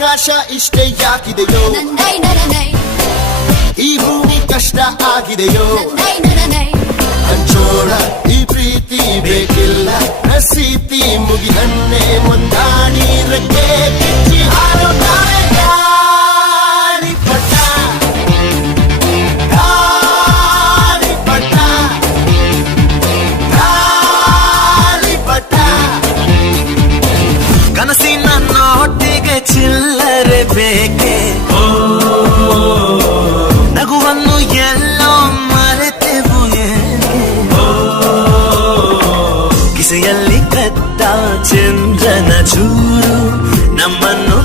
ಆಕಾಶ ಇಷ್ಟೇ ಯಾಕಿದೆಯೋ, ಈ ಭೂಮಿ ಕಷ್ಟ ಆಗಿದೆಯೋ, ಹಂಚೋಳ ಈ ಪ್ರೀತಿ ಬೇಕಿಲ್ಲ, ರಸೀತಿ ಮುಗಿದನ್ನೇ ಮುಂದಾಡಿ ರೆಕ್ಕೆ ಕಿಚ್ಚಿ ಹಾರುತ್ತಾರೆ ಗಾಳಿಪಟ, ಗಾಳಿಪಟ, ಗಾಳಿಪಟ. ಕನಸಿನ ನೋಟಿಗೆ ಚಿಲ್ಲರೆ ಬೇಕೆ, ನಗುವನ್ನು ಎಲ್ಲೋ ಮರೆತೆವು ಏಕೆ, ಕಿಸೆಯಲ್ಲಿ ಕದ್ದ ಚಂದ್ರನ ಚೂರು ನಮ್ಮನ್ನು